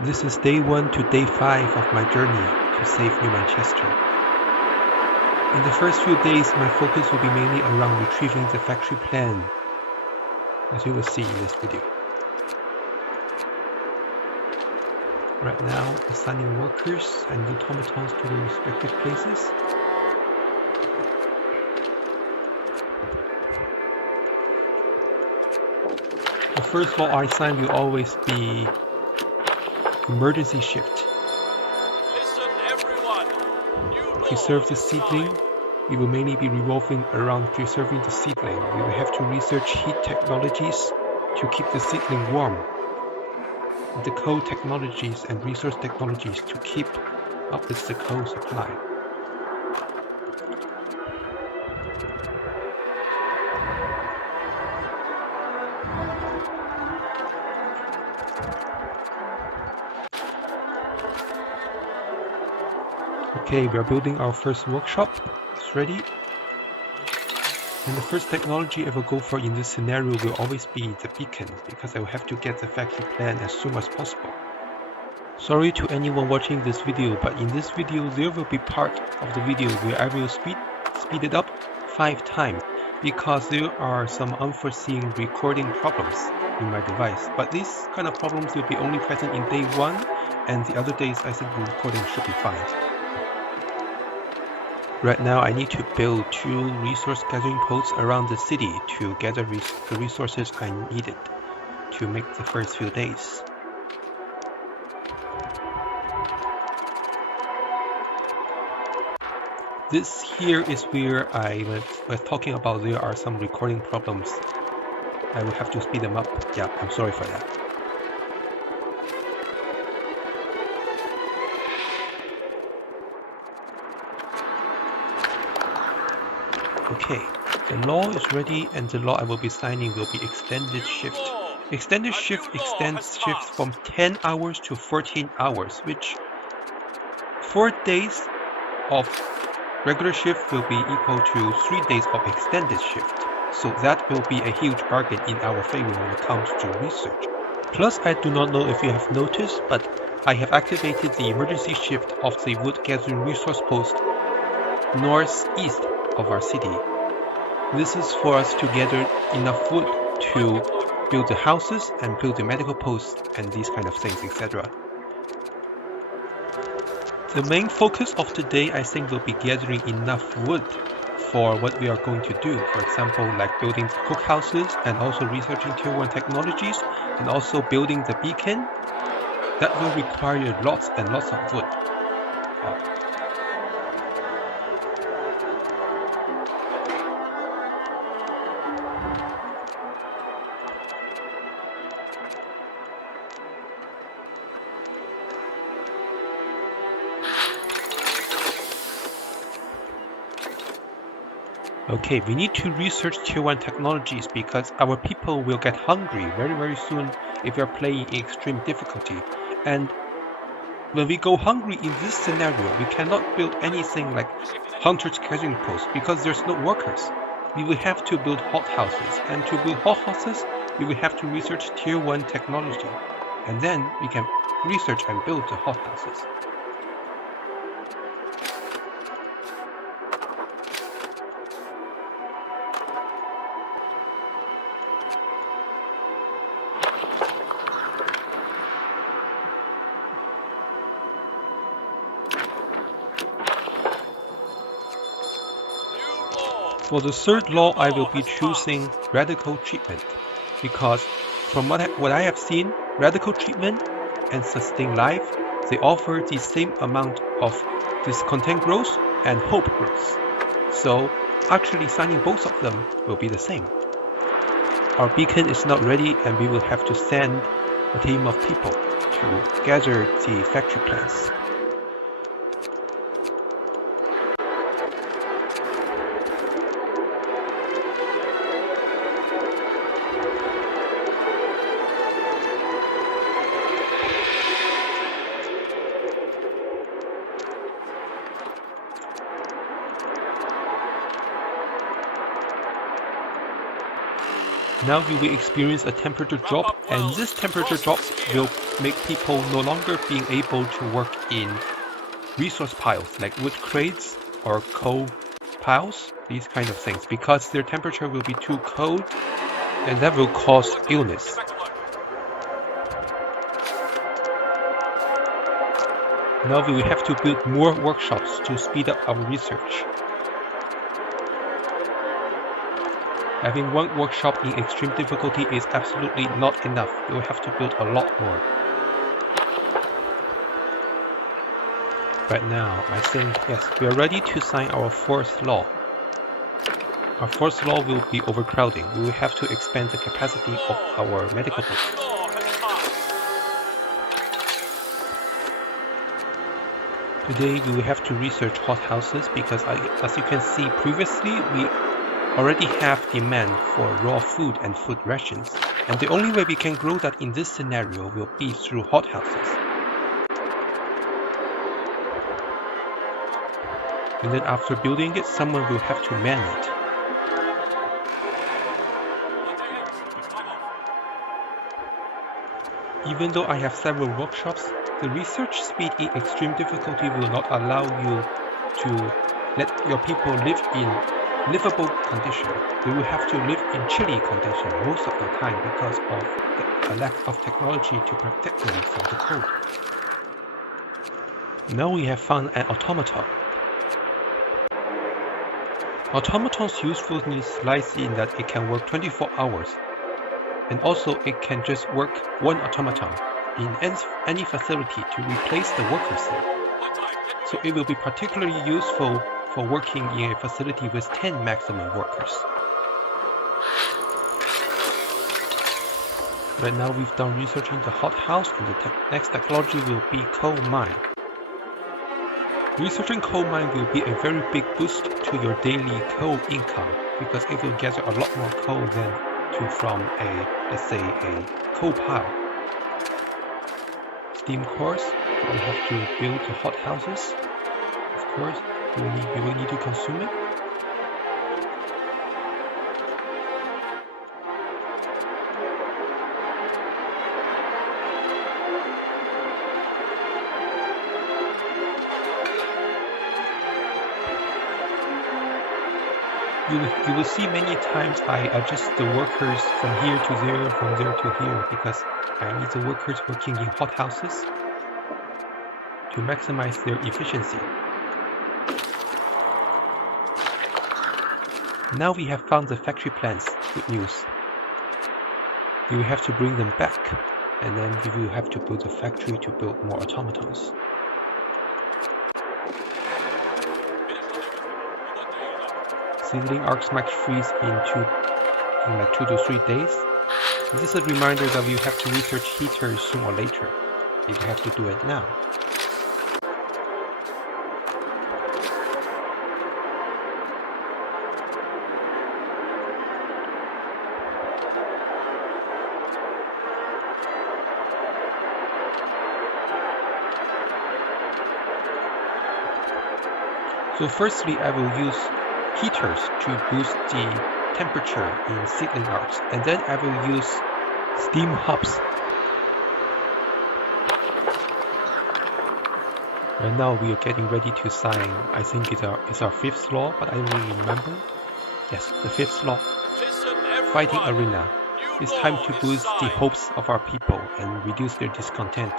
This is day 1 to day 5 of my journey to save New Manchester. In the first few days, my focus will be mainly around retrieving the factory plan, as you will see in this video. Right now, assigning workers and automatons to their respective places. The first law I assign will always be emergency shift. Listen, everyone. Preserve the seedling. We will mainly be revolving around preserving the seedling. We will have to research heat technologies to keep the seedling warm. The coal technologies and resource technologies to keep up with the coal supply. Okay, we are building our first workshop. It's ready. And the first technology I will go for in this scenario will always be the beacon, because I will have to get the factory plan as soon as possible. Sorry to anyone watching this video, but in this video there will be part of the video where I will speed it up 5 times, because there are some unforeseen recording problems in my device. But these kind of problems will be only present in day 1, and the other days I think the recording should be fine. Right now I need to build 2 resource gathering posts around the city to gather the resources I needed to make the first few days. This here is where I was talking about there are some recording problems. I will have to speed them up. Yeah, I'm sorry for that. Okay, the law is ready, and the law I will be signing will be extended shift. Extended shift extends shifts from 10 hours to 14 hours, which 4 days of regular shift will be equal to 3 days of extended shift. So that will be a huge bargain in our favor when it comes to research. Plus, I do not know if you have noticed, but I have activated the emergency shift of the wood gathering resource post northeast of our city. This is for us to gather enough wood to build the houses and build the medical posts and these kind of things, etc. The main focus of today, I think, will be gathering enough wood for what we are going to do. For example, like building the cookhouses and also researching tier 1 technologies and also building the beacon. That will require lots and lots of wood. Okay, we need to research tier 1 technologies because our people will get hungry very soon if we are playing in extreme difficulty. And when we go hungry in this scenario, we cannot build anything like hunters gathering posts because there's no workers. We will have to build hothouses, and to build hothouses, we will have to research tier 1 technology. And then we can research and build the hothouses. For the third law, I will be choosing radical treatment, because from what I have seen, radical treatment and sustain life, they offer the same amount of discontent growth and hope growth. So actually signing both of them will be the same. Our beacon is not ready, and we will have to send a team of people to gather the factory plans. Now we will experience a temperature drop, and this temperature drop will make people no longer being able to work in resource piles like wood crates or coal piles, these kind of things, because their temperature will be too cold and that will cause illness. Now we will have to build more workshops to speed up our research. Having one workshop in extreme difficulty is absolutely not enough. We will have to build a lot more. Right now, I think, yes, we are ready to sign our fourth law. Our fourth law will be overcrowding. We will have to expand the capacity of our medical books. Today, we will have to research hothouses because, as you can see previously, we already have demand for raw food and food rations. And the only way we can grow that in this scenario will be through hothouses. And then after building it, someone will have to man it. Even though I have several workshops, the research speed in extreme difficulty will not allow you to let your people live in livable condition. They will have to live in chilly condition most of the time because of a lack of technology to protect them from the cold. Now we have found an automaton. Automaton's usefulness lies in that it can work 24 hours. And also it can just work one automaton in any facility to replace the workers there. So it will be particularly useful for working in a facility with 10 maximum workers. Right now we've done research in the hothouse, and the next technology will be coal mine. Researching coal mine will be a very big boost to your daily coal income because it will gather a lot more coal than from let's say a coal pile. Steam cores, we have to build the hothouses. Of course, we will need to consume it. You will see many times I adjust the workers from here to there, from there to here, because I need the workers working in hothouses to maximize their efficiency. Now we have found the factory plants. Good news. We will have to bring them back, and then we will have to build a factory to build more automatons. Seedling arcs might freeze in like 2 to 3 days. This is a reminder that we have to research heaters sooner or later. We have to do it now. So firstly, I will use heaters to boost the temperature in seedling arcs, and then I will use steam hubs. Right now we are getting ready to sign, I think it's our fifth law, but I don't really remember. Yes, the fifth law. Fighting arena. It's time to boost the hopes of our people and reduce their discontent.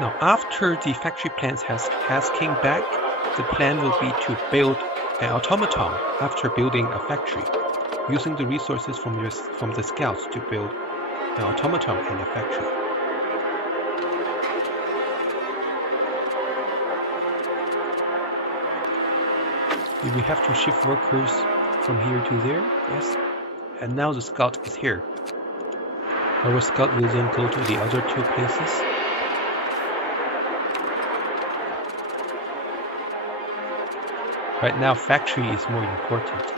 Now, after the factory plans has came back, the plan will be to build an automaton after building a factory, using the resources from the scouts to build an automaton and a factory. We will have to shift workers from here to there, yes. and now the scout is here. Our scout will then go to the other two places. Right now, factory is more important.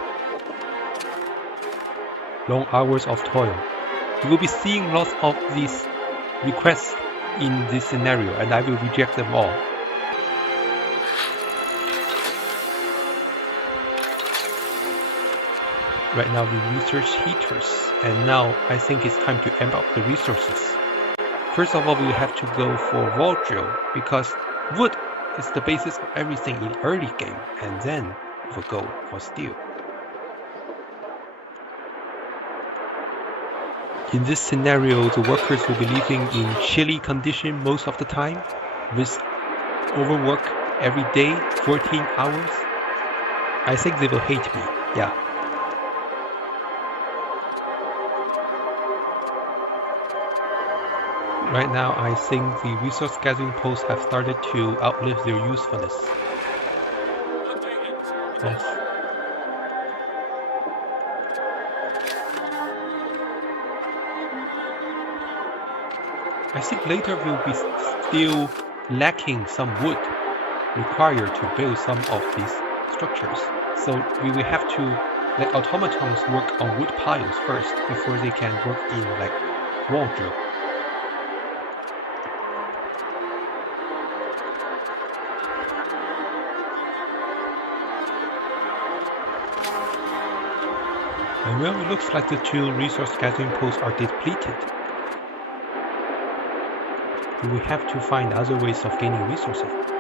Long hours of toil. You will be seeing lots of these requests in this scenario, and I will reject them all. Right now we research heaters, and now I think it's time to amp up the resources. First of all, we have to go for wall drill, because wood is the basis of everything in early game, and then we'll go for steel. In this scenario, the workers will be living in chilly condition most of the time, with overwork every day, 14 hours. I think they will hate me, yeah. Right now, I think the resource gathering posts have started to outlive their usefulness. Yes. I think later we'll be still lacking some wood required to build some of these structures. So we will have to let automatons work on wood piles first before they can work in like wall drill. And well, it looks like the two resource gathering posts are depleted. We will have to find other ways of gaining resources.